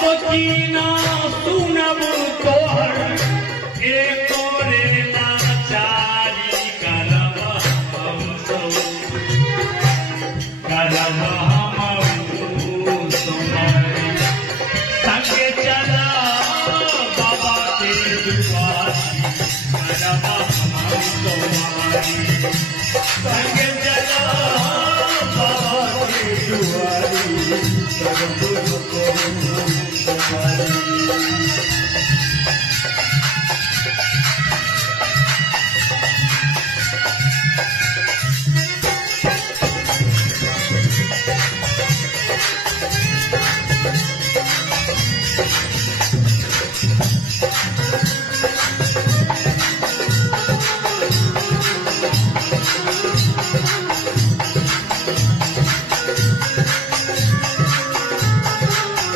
कीना सुनब तोहर एक लाचारी करब हम तुम्हारी संग चला बाबा के दुआरी करब हम तुम्हारी संग चला बाबा के दुआरी करब हम तुम्हारी।